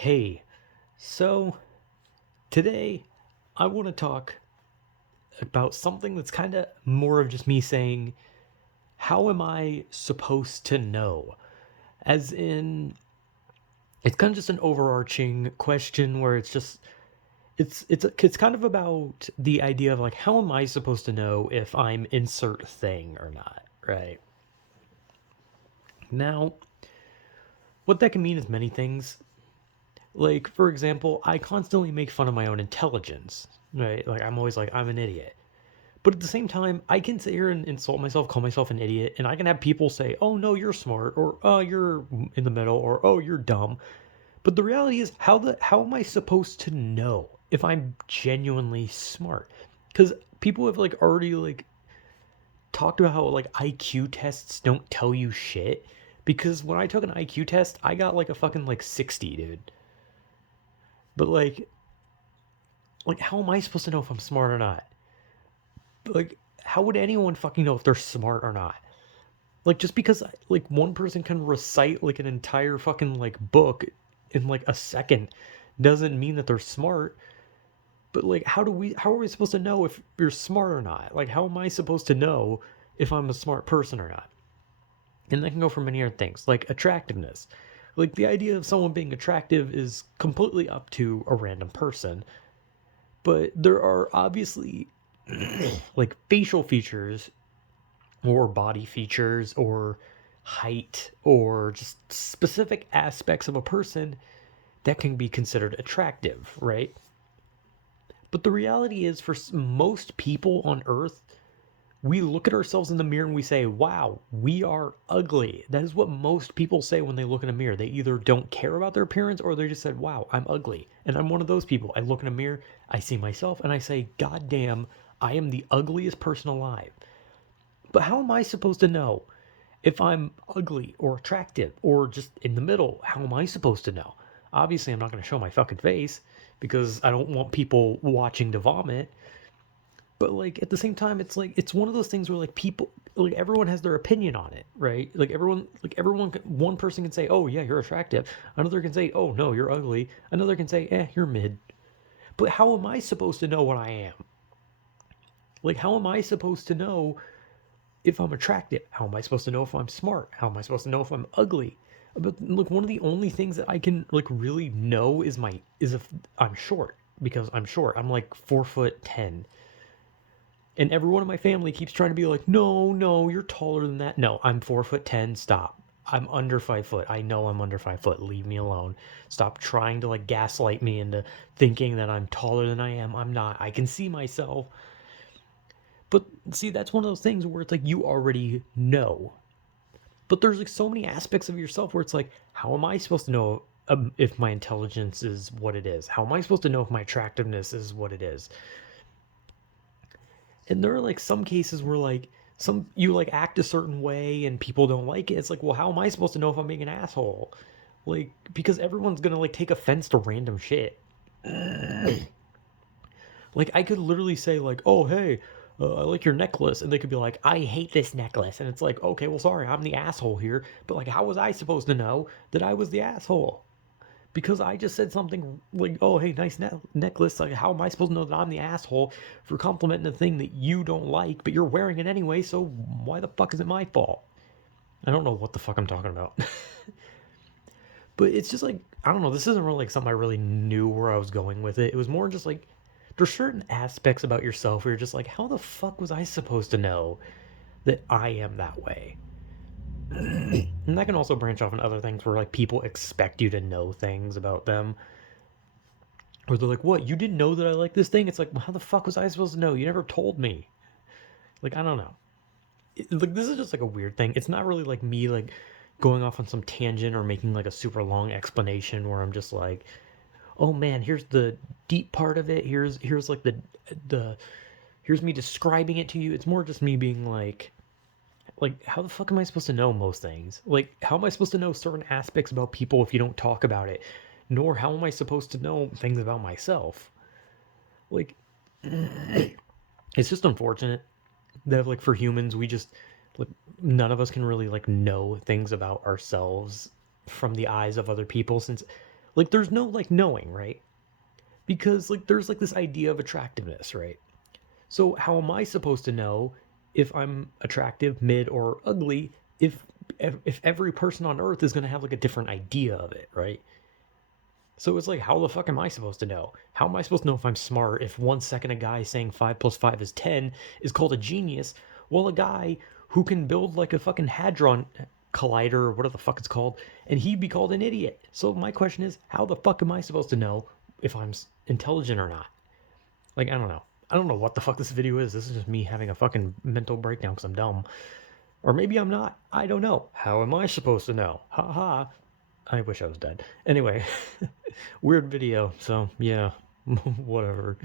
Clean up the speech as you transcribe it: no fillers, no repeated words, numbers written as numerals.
Hey, so today I want to talk about something that's kind of more of just me saying, how am I supposed to know? As in, it's kind of just an overarching question where it's kind of about the idea of like, how am I supposed to know if I'm insert thing or not, right? Now, what that can mean is many things. Like, for example, I constantly make fun of my own intelligence, right? Like, I'm always like, I'm an idiot. But at the same time, I can sit here and insult myself, call myself an idiot, and I can have people say, "Oh no, you're smart," or "Oh, you're in the middle," or "Oh, you're dumb." But the reality is, how am I supposed to know if I'm genuinely smart? Because people have like already like talked about how like IQ tests don't tell you shit. Because when I took an IQ test, I got like a fucking like 60, dude. But like how am I supposed to know if I'm smart or not? Like how would anyone fucking know if they're smart or not? Like just because like one person can recite like an entire fucking like book in like a second doesn't mean that they're smart. But like how are we supposed to know if you're smart or not? Like how am I supposed to know if I'm a smart person or not? And that can go for many other things, like attractiveness. Like the idea of someone being attractive is completely up to a random person. But there are obviously like facial features or body features or height or just specific aspects of a person that can be considered attractive, right? But the reality is, for most people on earth, we look at ourselves in the mirror and we say, wow, we are ugly. That is what most people say when they look in a mirror. They either don't care about their appearance or they just said, wow, I'm ugly. And I'm one of those people. I look in a mirror, I see myself, and I say, God damn, I am the ugliest person alive. But how am I supposed to know if I'm ugly or attractive or just in the middle? How am I supposed to know? Obviously, I'm not going to show my fucking face because I don't want people watching to vomit. But like at the same time, it's like it's one of those things where like people, like everyone has their opinion on it, right? Like everyone, one person can say, "Oh yeah, you're attractive." Another can say, "Oh no, you're ugly." Another can say, you're mid." But how am I supposed to know what I am? Like, how am I supposed to know if I'm attractive? How am I supposed to know if I'm smart? How am I supposed to know if I'm ugly? But look, one of the only things that I can like really know is if I'm short, because I'm short. I'm like 4'10", and everyone in my family keeps trying to be like, no, no, you're taller than that. No, I'm 4'10". Stop. I'm under 5 foot. I know I'm under 5 foot. Leave me alone. Stop trying to like gaslight me into thinking that I'm taller than I am. I'm not. I can see myself. But see, that's one of those things where it's like you already know. But there's like so many aspects of yourself where it's like, how am I supposed to know if my intelligence is what it is? How am I supposed to know if my attractiveness is what it is? And there are like some cases where like some you like act a certain way and people don't like it. It's like, well, how am I supposed to know if I'm being an asshole? Like because everyone's gonna like take offense to random shit. Like I could literally say like, "Oh hey, I like your necklace," and they could be like, "I hate this necklace," and it's like, okay, well, sorry, I'm the asshole here. But like, how was I supposed to know that I was the asshole? Because I just said something like, "Oh hey, nice necklace." Like, how am I supposed to know that I'm the asshole for complimenting a thing that you don't like, but you're wearing it anyway? So why the fuck is it my fault? I don't know what the fuck I'm talking about. But it's just like I don't know. This isn't really like something I really knew where I was going with it. It was more just like there's certain aspects about yourself where you're just like, how the fuck was I supposed to know that I am that way? And that can also branch off in other things where like people expect you to know things about them. Or they're like, what? You didn't know that I like this thing? It's like, well, how the fuck was I supposed to know? You never told me. Like, I don't know. Like, this is just like a weird thing. It's not really like me like going off on some tangent or making like a super long explanation where I'm just like, oh man, here's the deep part of it. Here's like the here's me describing it to you. It's more just me being like how the fuck am I supposed to know most things? Like how am I supposed to know certain aspects about people if you don't talk about it? Nor how am I supposed to know things about myself? Like it's just unfortunate that like for humans we just like none of us can really like know things about ourselves from the eyes of other people since Like there's no like knowing, right? Because like there's like this idea of attractiveness, right? So how am I supposed to know if I'm attractive, mid, or ugly if every person on earth is going to have like a different idea of it, right? So it's like, how the fuck am I supposed to know? How am I supposed to know if I'm smart if 1 second a guy saying 5 plus 5 is 10 is called a genius, while a guy who can build like a fucking hadron collider or whatever the fuck it's called, and he'd be called an idiot? So my question is, how the fuck am I supposed to know if I'm intelligent or not? Like, I don't know. I don't know what the fuck this video is. This is just me having a fucking mental breakdown because I'm dumb. Or maybe I'm not. I don't know. How am I supposed to know? Ha ha. I wish I was dead. Anyway, weird video. So, yeah, whatever.